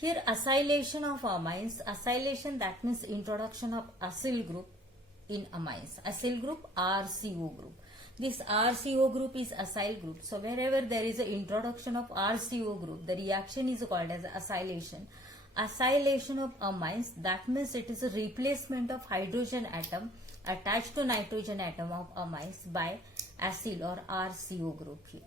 Here acylation of amines, acylation that means introduction of acyl group in amines. Acyl group, RCO group. This RCO group is acyl group. So wherever there is an introduction of RCO group, the reaction is called as acylation. Acylation of amines, that means it is a replacement of hydrogen atom attached to nitrogen atom of amines by acyl or RCO group here.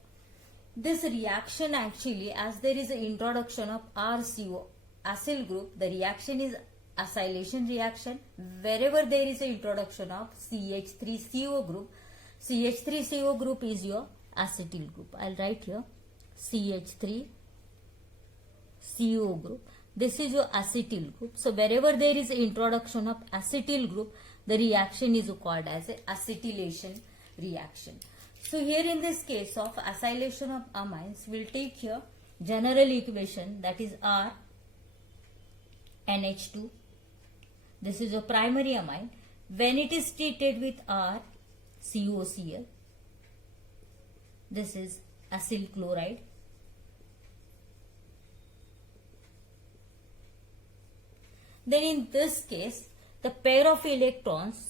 This reaction actually, as there is an introduction of RCO acyl group, the reaction is acylation reaction. Wherever there is an introduction of CH3CO group, CH3CO group is your acetyl group. I'll write here CH3CO group. This is your acetyl group. So wherever there is an introduction of acetyl group, the reaction is called as a acetylation reaction. So here in this case of acylation of amines, we'll take here general equation, that is R NH2. This is a primary amine. When it is treated with R COCl, this is acyl chloride. Then in this case, the pair of electrons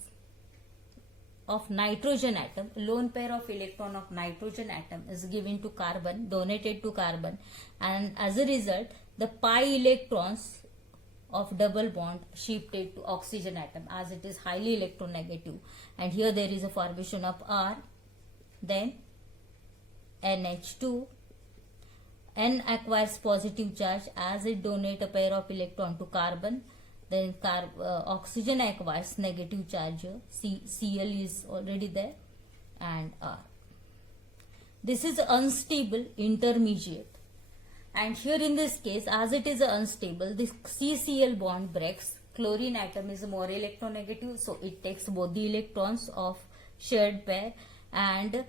of nitrogen atom, lone pair of electron of nitrogen atom is given to carbon, donated to carbon, and as a result the pi electrons of double bond shifted to oxygen atom as it is highly electronegative, and here there is a formation of R, then NH2. N acquires positive charge as it donates a pair of electron to carbon. Then oxygen acquires negative charge. Cl is already there, and R. This is unstable intermediate, and here in this case, as it is unstable, this CCl bond breaks. Chlorine atom is more electronegative, so it takes both the electrons of shared pair, and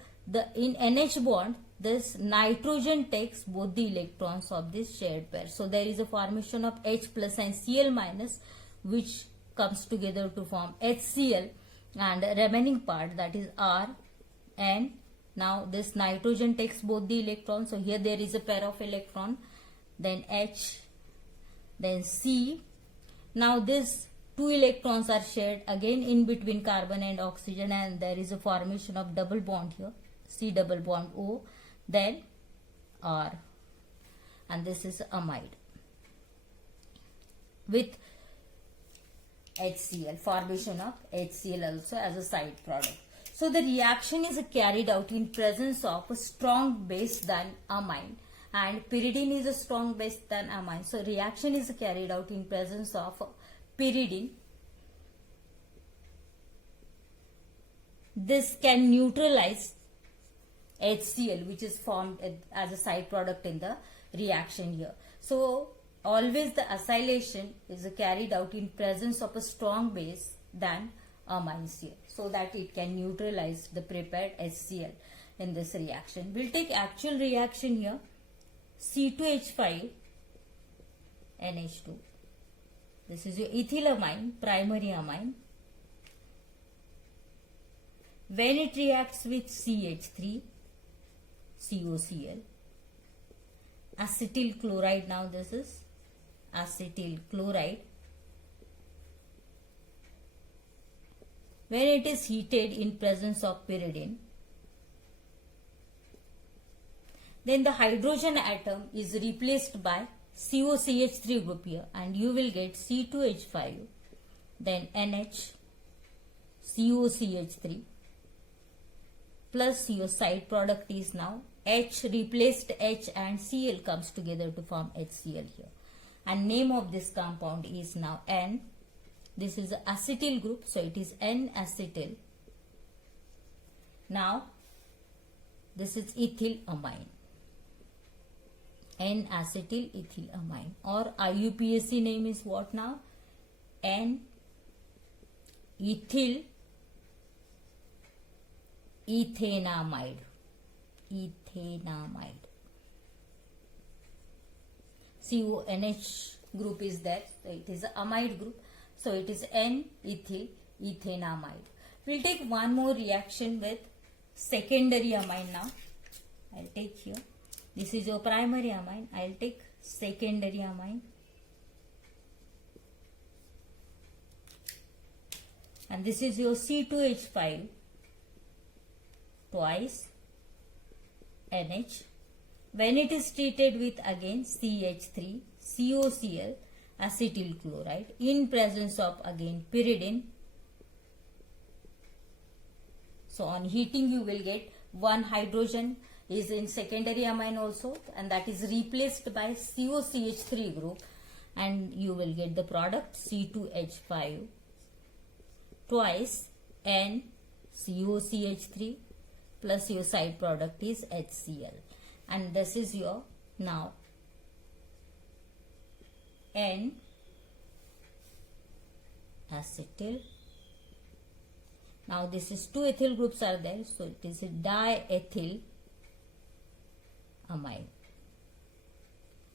in NH bond, this nitrogen takes both the electrons of this shared pair. So there is a formation of H plus and Cl minus, which comes together to form HCl, and remaining part, that is R, N. Now this nitrogen takes both the electrons, so here there is a pair of electron, then H, then C. Now this two electrons are shared again in between carbon and oxygen, and there is a formation of double bond here, C double bond O, then R, and this is amide with HCl, formation of HCl also as a side product. So the reaction is carried out in presence of a strong base than amine, and pyridine is a strong base than amine. So reaction is carried out in presence of pyridine. This can neutralize HCl, which is formed as a side product in the reaction here. So always the acylation is carried out in presence of a strong base than amines here, so that it can neutralize the prepared HCl in this reaction. We'll take actual reaction here. C2H5 NH2. This is your ethylamine, primary amine. When it reacts with CH3 COCl, acetyl chloride, now this is acetyl chloride. When it is heated in presence of pyridine, then the hydrogen atom is replaced by COCH3 group here, and you will get C2H5, then NH, COCH3, plus your side product is now H replaced H, and Cl comes together to form HCl here. And name of this compound is now N. This is acetyl group, so it is N-acetyl. Now this is ethylamine, N-acetyl ethylamine, or IUPAC name is what now? N-ethyl ethanamide. CONH group is there, so it is an amide group, so it is N-ethyl ethanamide. We'll take one more reaction with secondary amine now. I'll take here, this is your primary amine, I'll take secondary amine. and this is your C2H5 twice NH. When it is treated with again CH3 COCl acetyl chloride in presence of again pyridine. So on heating you will get one hydrogen is in secondary amine also, and that is replaced by COCH3 group, and you will get the product C2H5 twice N COCH3 plus your side product is HCl, and this is your now N acetyl. Now this is two ethyl groups are there, so it is a diethyl amine,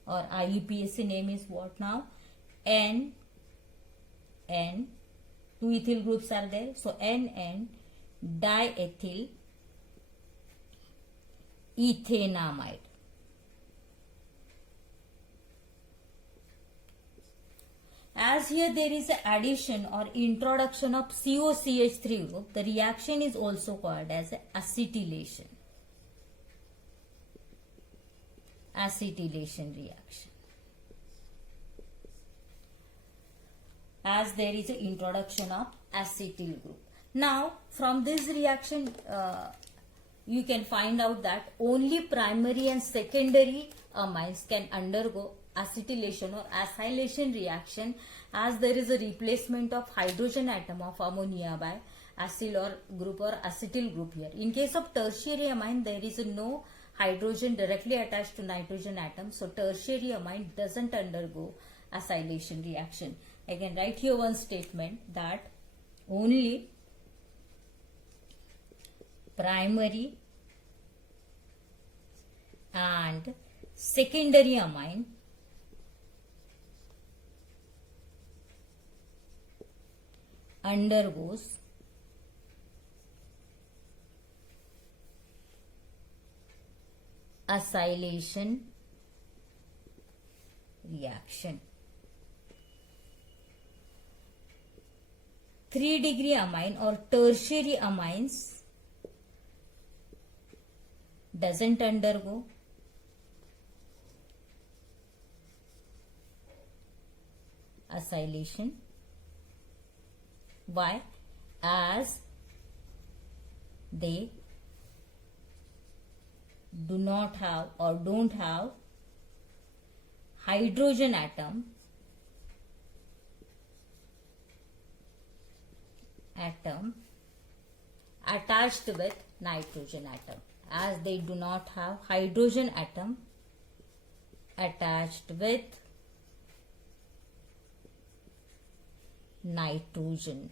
or IUPAC name is what now? N. Two ethyl groups are there, so NN diethyl ethanamide. As here there is an addition or introduction of COCH3 group, the reaction is also called as acetylation. Acetylation reaction. As there is an introduction of acetyl group. Now from this reaction you can find out that only primary and secondary amines can undergo acetylation or acylation reaction, as there is a replacement of hydrogen atom of ammonia by acyl or group or acetyl group here. In case of tertiary amine, there is no hydrogen directly attached to nitrogen atom, so tertiary amine doesn't undergo acylation reaction. I can write here one statement that only primary and secondary amine undergoes acylation reaction. 3-degree amine or tertiary amines doesn't undergo acylation. Why? As they do not have or don't have hydrogen atom attached with nitrogen atom. As they do not have hydrogen atom attached with nitrogen.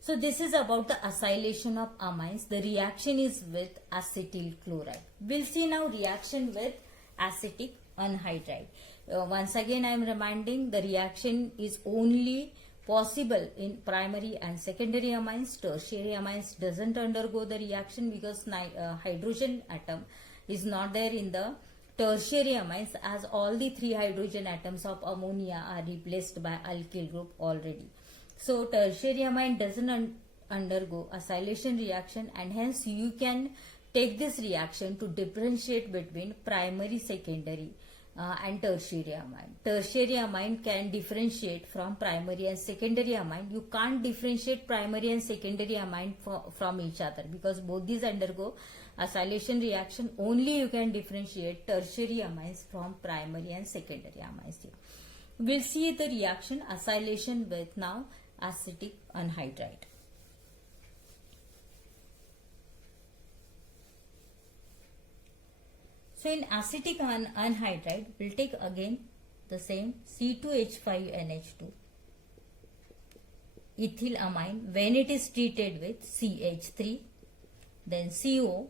So this is about the acylation of amines. The reaction is with acetyl chloride. We'll see now reaction with acetic anhydride. Once again I am reminding, the reaction is only possible in primary and secondary amines. Tertiary amines doesn't undergo the reaction because hydrogen atom is not there in the tertiary amines, as all the 3 hydrogen atoms of ammonia are replaced by alkyl group already. So tertiary amine doesn't undergo acylation reaction, and hence you can take this reaction to differentiate between primary, secondary and tertiary amine. Tertiary amine can differentiate from primary and secondary amine. You can't differentiate primary and secondary amine from each other because both these undergo acylation reaction. Only you can differentiate tertiary amines from primary and secondary amines here. We'll see the reaction acylation with now acetic anhydride. So in acetic anhydride, we'll take again the same C2H5NH2 ethyl amine. When it is treated with CH3, then CO,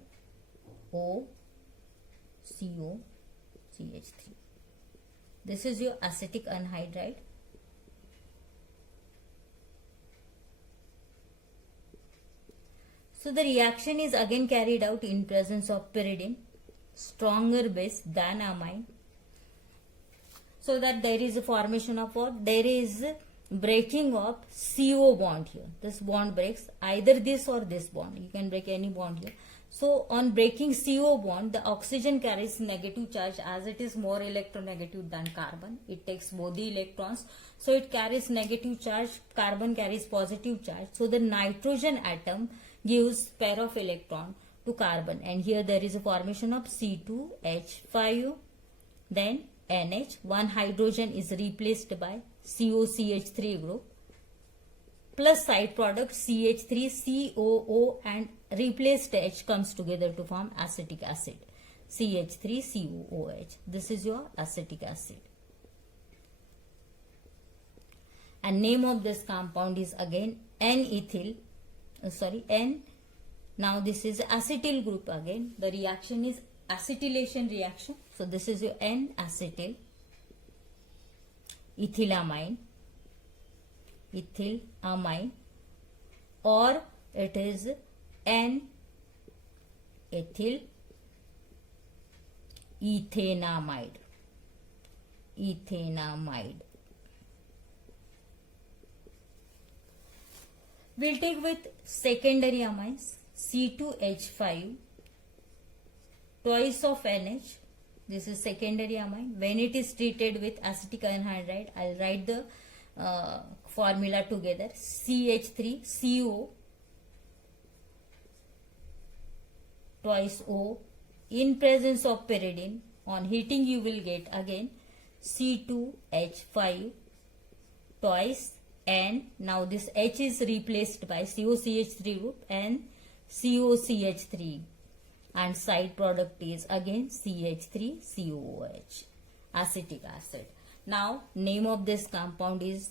CH3. This is your acetic anhydride. So the reaction is again carried out in presence of pyridine, stronger base than amine. so that there is a formation of what? There is breaking of CO bond here. This bond breaks, either this or this bond. You can break any bond here. So on breaking CO bond, the oxygen carries negative charge as it is more electronegative than carbon. It takes both the electrons. So it carries negative charge, carbon carries positive charge. So the nitrogen atom gives pair of electron to carbon, and here there is a formation of C2H5, then NH. One hydrogen is replaced by COCH3 group, plus side product CH3COO, and replaced H comes together to form acetic acid, CH3COOH. This is your acetic acid. And name of this compound is again N-ethyl, N. Now this is acetyl group again. The reaction is acetylation reaction. So this is your N-acetyl ethylamine, or it is N-ethyl ethanamide. We'll take with secondary amines, C2H5, twice of NH. This is secondary amine. When it is treated with acetic anhydride, I'll write the formula together. CH3CO, twice O. In presence of pyridine, on heating you will get again C2H5, twice N. Now this H is replaced by COCH3 group and COCH3, and side product is again CH3COOH, acetic acid. Now name of this compound is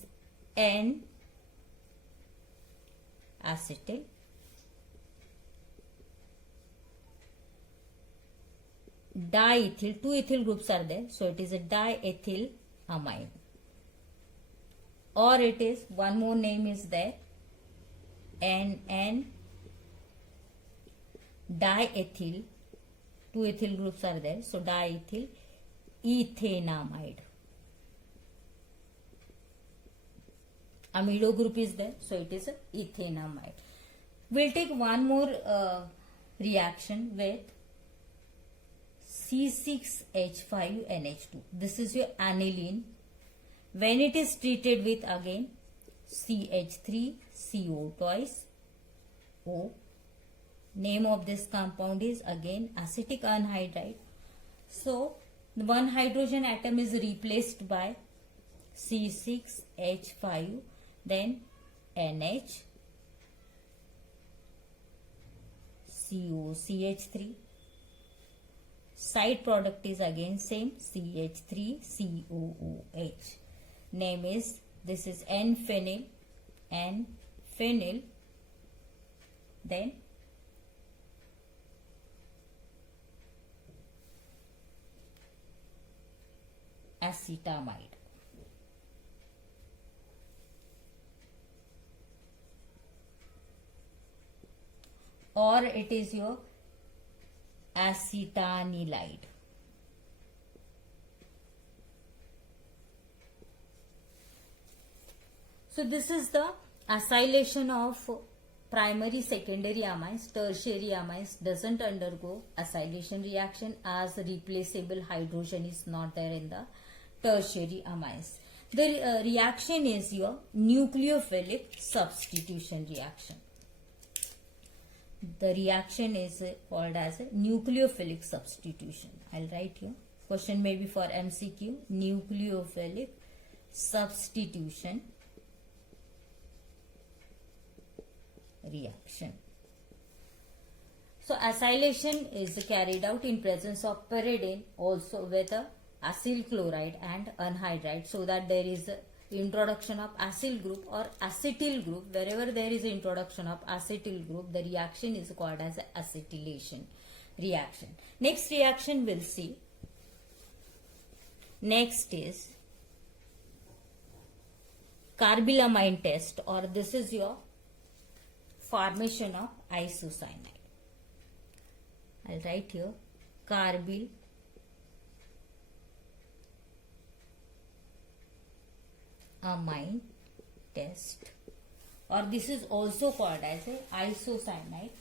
N-acetyl diethyl. Two ethyl groups are there, so it is a diethyl amine. Or it is, one more name is there, NN diethyl. Two ethyl groups are there, so diethyl ethanamide. Amido group is there, so it is ethanamide. We'll take one more reaction with C6H5NH2. This is your aniline. When it is treated with again CH3CO twice O. Name of this compound is again acetic anhydride. So one hydrogen atom is replaced by C6H5, then NH, COCH3. Side product is again same, CH3COOH. Name is, this is N-phenyl, then acetamide. Or it is your acetanilide. So this is the acylation of primary, secondary amines. Tertiary amines doesn't undergo acylation reaction as replaceable hydrogen is not there in the tertiary amines. The reaction is your nucleophilic substitution reaction. The reaction is called as a nucleophilic substitution. I'll write here. Question may be for MCQ. Nucleophilic substitution reaction. So acylation is carried out in presence of pyridine, also with a acyl chloride and anhydride, so that there is introduction of acyl group or acetyl group. Wherever there is introduction of acetyl group, the reaction is called as acetylation reaction. Next reaction we'll see. Next is carbylamine test, or this is your formation of isocyanide. I'll write here carbyl amine test, or this is also called as a isocyanide.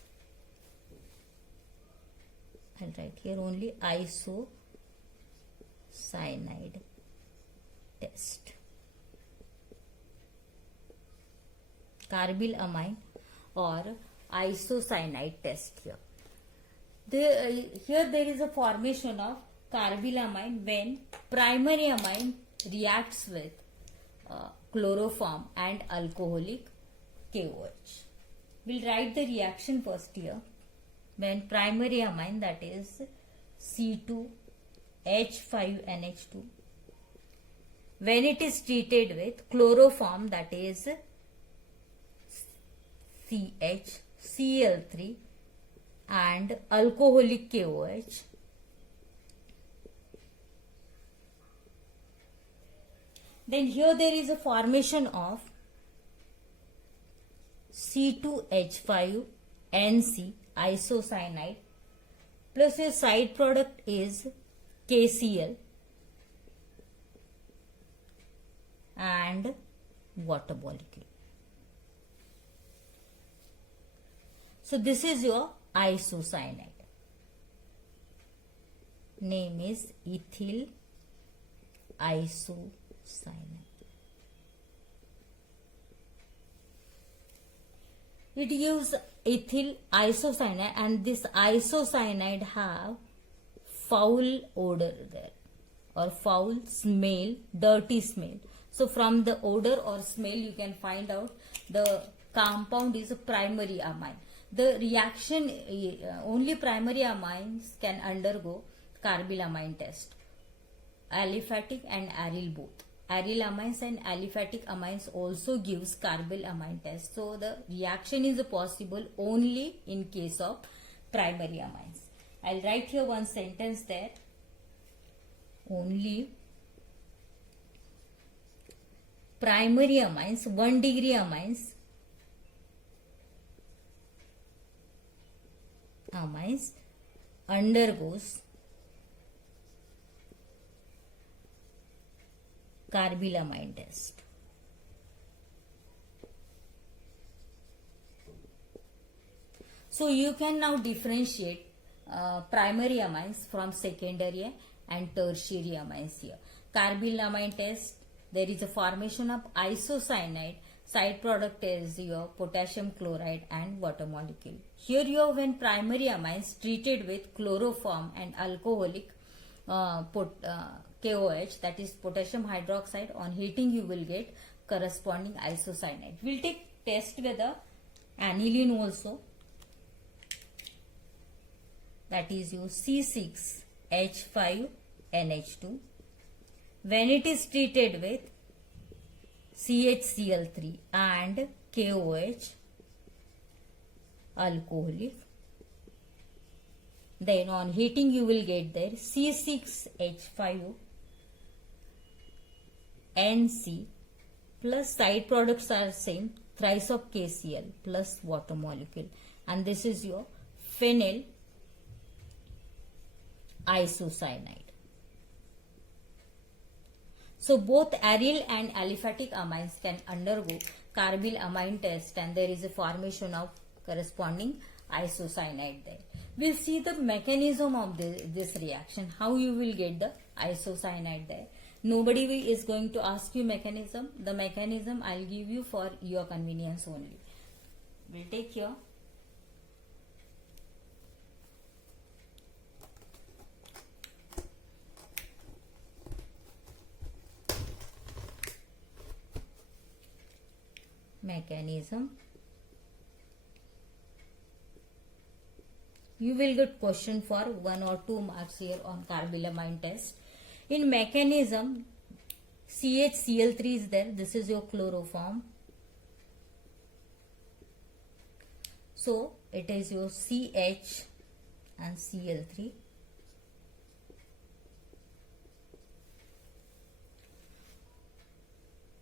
I'll write here only isocyanide test. Carbylamine or isocyanide test here. Here there is a formation of carbylamine when primary amine reacts with chloroform and alcoholic KOH. We'll write the reaction first here. When primary amine, that is C2H5NH2, when it is treated with chloroform, that is CHCl3 and alcoholic KOH, then here there is a formation of C2H5NC isocyanide plus a side product is KCl and water molecule. So this is your isocyanide. Name is ethyl isocyanide. It gives ethyl isocyanide, and this isocyanide have foul odor there, or foul smell, dirty smell. So from the odor or smell you can find out the compound is a primary amine. The reaction, only primary amines can undergo carbylamine test. Aliphatic and aryl both. Aryl amines and aliphatic amines also gives carbylamine test. So the reaction is possible only in case of primary amines. I'll write here one sentence there. Only primary amines, 1 degree amines undergoes carbylamine test. So you can now differentiate primary amines from secondary and tertiary amines here. Carbylamine test, there is a formation of isocyanide. Side product is your potassium chloride and water molecule. Here you have when primary amines treated with chloroform and alcoholic KOH, that is potassium hydroxide. On heating you will get corresponding isocyanide. We'll take test with the aniline also. That is your C6H5NH2. When it is treated with CHCl3 and KOH alcoholic, then on heating you will get there C6H5NC plus side products are same, thrice of KCl plus water molecule, and this is your phenyl isocyanide. So both aryl and aliphatic amines can undergo carbylamine test, and there is a formation of corresponding isocyanide there. We'll see the mechanism of this reaction, how you will get the isocyanide there. Nobody is going to ask you mechanism. The mechanism I'll give you for your convenience only. We'll take here mechanism. You will get question for 1 or 2 marks here on carbylamine test. In mechanism, CHCl3 is there. This is your chloroform. So it is your CH and Cl3.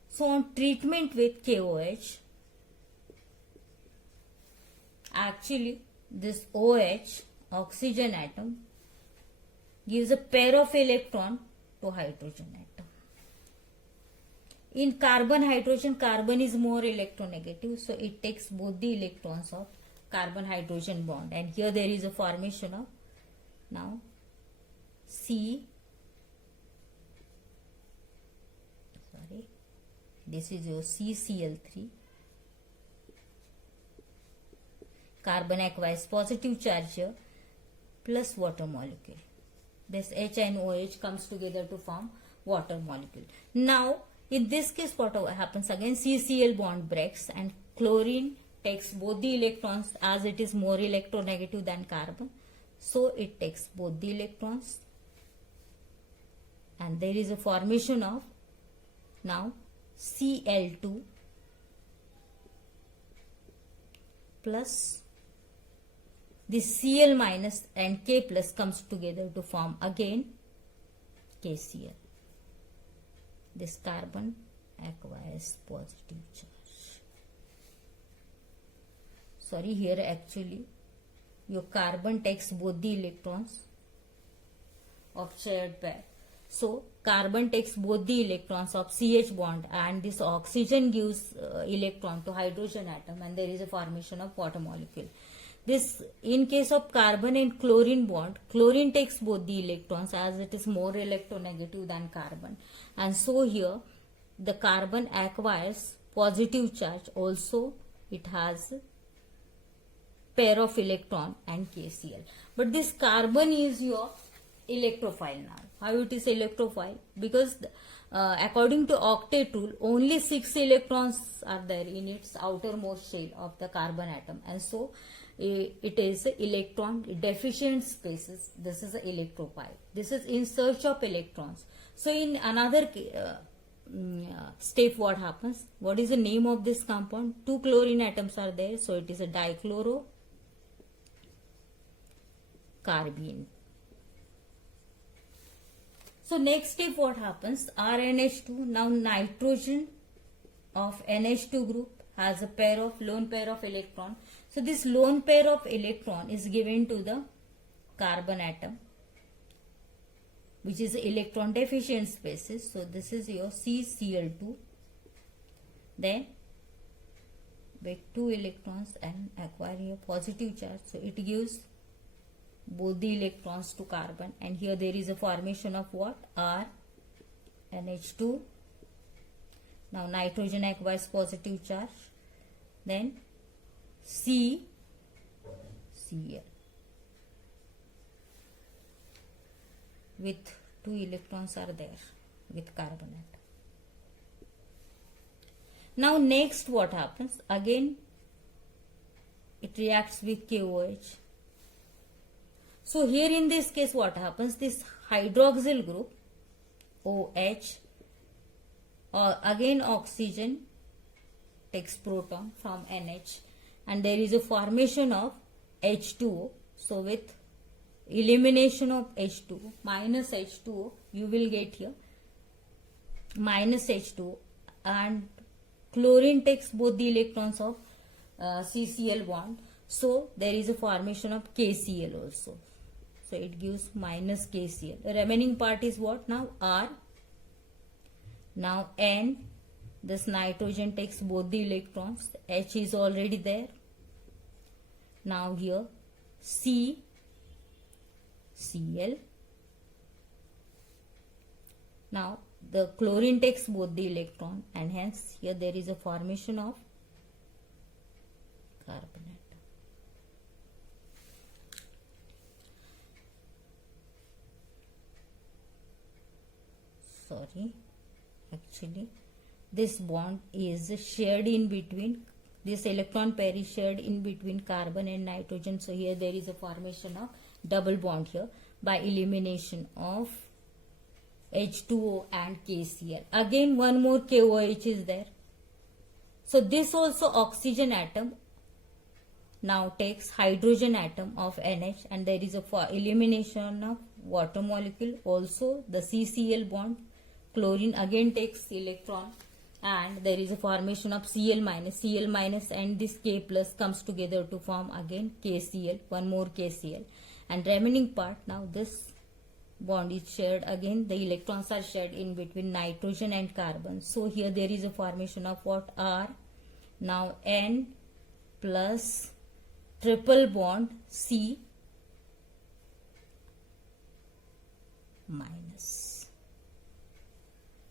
So on treatment with KOH, actually this OH, oxygen atom, gives a pair of electron to hydrogen atom. In carbon hydrogen, carbon is more electronegative, so it takes both the electrons of carbon hydrogen bond, and here there is a formation of now this is your CCl3. Carbon acquires positive charge here plus water molecule. This H and OH comes together to form water molecule. Now in this case what happens, again CCl bond breaks and chlorine takes both the electrons, as it is more electronegative than carbon, so it takes both the electrons, and there is a formation of now Cl2 plus this Cl minus and K plus comes together to form again KCl. This carbon acquires positive charge. Sorry, here actually your carbon takes both the electrons of shared pair. So carbon takes both the electrons of CH bond, and this oxygen gives electron to hydrogen atom, and there is a formation of water molecule. This, in case of carbon and chlorine bond, chlorine takes both the electrons, as it is more electronegative than carbon, and so here the carbon acquires positive charge. Also it has pair of electron and KCl. But this carbon is your electrophile now. How it is electrophile? Because according to octet rule, only 6 electrons are there in its outermost shell of the carbon atom, and so it is electron deficient spaces. This is electrophile. This is in search of electrons. So in another step, what happens? What is the name of this compound? 2 chlorine atoms are there, so it is a dichlorocarbene. So next step, what happens? RNH2, now nitrogen of NH2 group has a lone pair of electron. So this lone pair of electron is given to the carbon atom, which is electron deficient spaces. So this is your CCl2. Then with 2 electrons and acquiring a positive charge, so it gives both the electrons to carbon, and here there is a formation of what? RNH2. Now nitrogen acquires positive charge, then CCl with 2 electrons are there with carbon atom. Now next what happens? Again it reacts with KOH. So here in this case what happens? This hydroxyl group OH, or again oxygen takes proton from NH, and there is a formation of H2O. So with elimination of H2O, minus H2O, you will get here minus H2O, and chlorine takes both the electrons of CCl bond, so there is a formation of KCl also. So it gives minus KCl. The remaining part is what now? R. Now N. This nitrogen takes both the electrons. H is already there. Now here C. Cl. Now the chlorine takes both the electron, and hence here there is a formation of carbon atom. Sorry, actually this bond is shared in between, this electron pair is shared in between carbon and nitrogen, so here there is a formation of double bond here by elimination of H2O and KCl. Again one more KOH is there. So this also oxygen atom now takes hydrogen atom of NH, and there is a elimination of water molecule. Also the CCl bond, chlorine again takes electron, and there is a formation of Cl minus, and this K plus comes together to form again KCl, one more KCl, and remaining part now this bond is shared. Again, the electrons are shared in between nitrogen and carbon. So here there is a formation of what? R. Now N plus triple bond C minus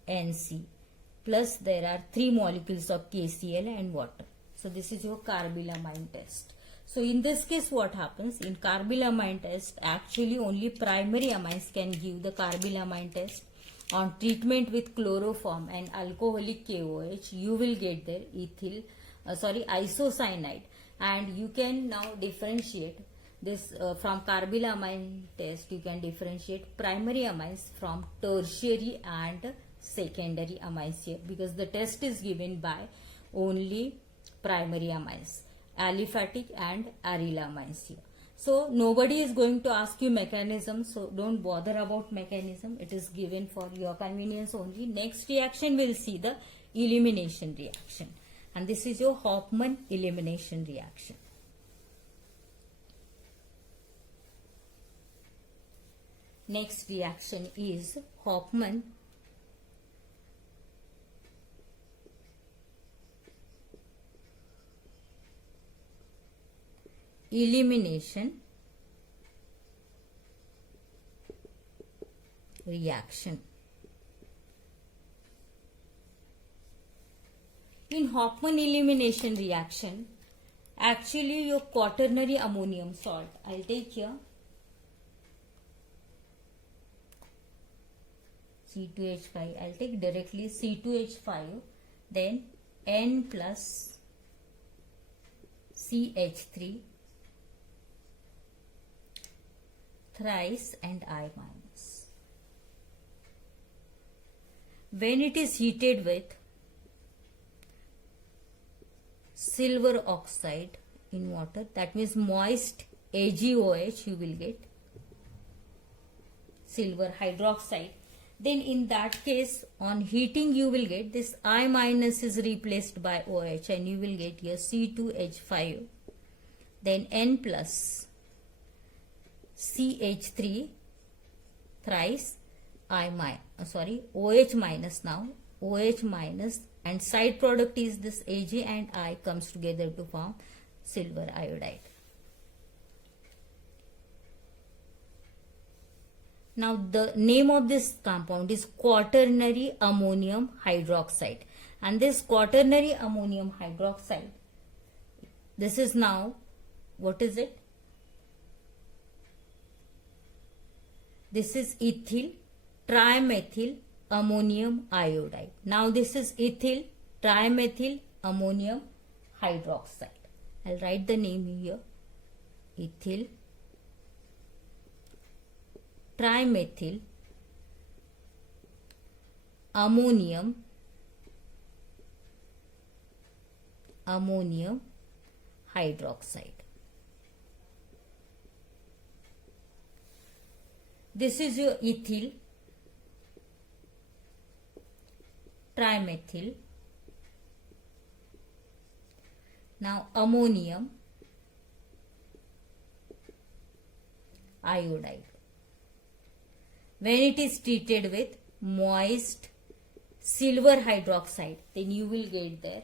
NC, plus there are 3 molecules of KCl and water. So this is your carbylamine test. So in this case what happens? In carbylamine test, actually only primary amines can give the carbylamine test. On treatment with chloroform and alcoholic KOH, you will get there isocyanide, and you can now differentiate this from carbylamine test. You can differentiate primary amines from tertiary and secondary amines here, because the test is given by only primary amines, aliphatic and aryl amines here. So nobody is going to ask you mechanism, so don't bother about mechanism. It is given for your convenience only. Next reaction we'll see the elimination reaction, and this is your Hofmann elimination reaction. Next reaction is Hofmann elimination reaction. In Hofmann elimination reaction, actually your quaternary ammonium salt, I'll take here C2H5, I'll take directly C2H5, then N plus CH3 thrice and I minus. When it is heated with silver oxide in water, that means moist AgOH, you will get silver hydroxide. Then in that case, on heating you will get this I minus is replaced by OH, and you will get here C2H5, then N plus CH3 thrice OH minus, now OH minus, and side product is this Ag and I comes together to form silver iodide. Now the name of this compound is quaternary ammonium hydroxide, and this quaternary ammonium hydroxide, this is now, what is it? This is ethyl trimethyl ammonium iodide. Now this is ethyl trimethyl ammonium hydroxide. I'll write the name here, ethyl trimethyl ammonium hydroxide. This is your ethyl trimethyl, now ammonium iodide. When it is treated with moist silver hydroxide, then you will get there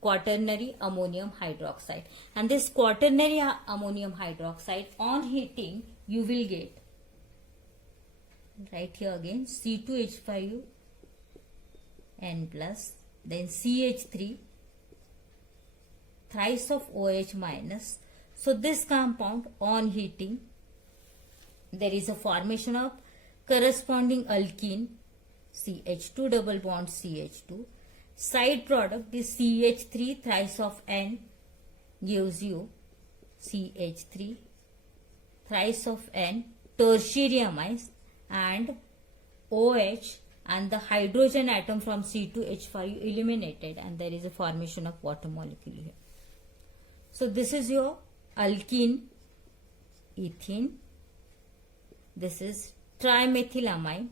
quaternary ammonium hydroxide. And this quaternary ammonium hydroxide, on heating you will get, right here again, C2H5 N plus, then CH3 thrice of OH minus. So this compound on heating, there is a formation of corresponding alkene, CH2 double bond CH2. Side product is CH3 thrice of N gives you CH3 thrice of N tertiary amines, and OH and the hydrogen atom from C2H5 eliminated, and there is a formation of water molecule here. So this is your alkene ethene. This is trimethylamine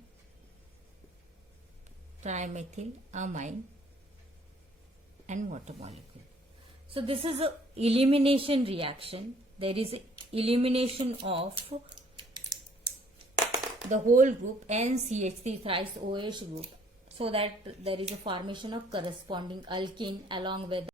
and water molecule. So this is a elimination reaction. There is elimination of the whole group NCH3 thrice OH group, so that there is a formation of corresponding alkene along with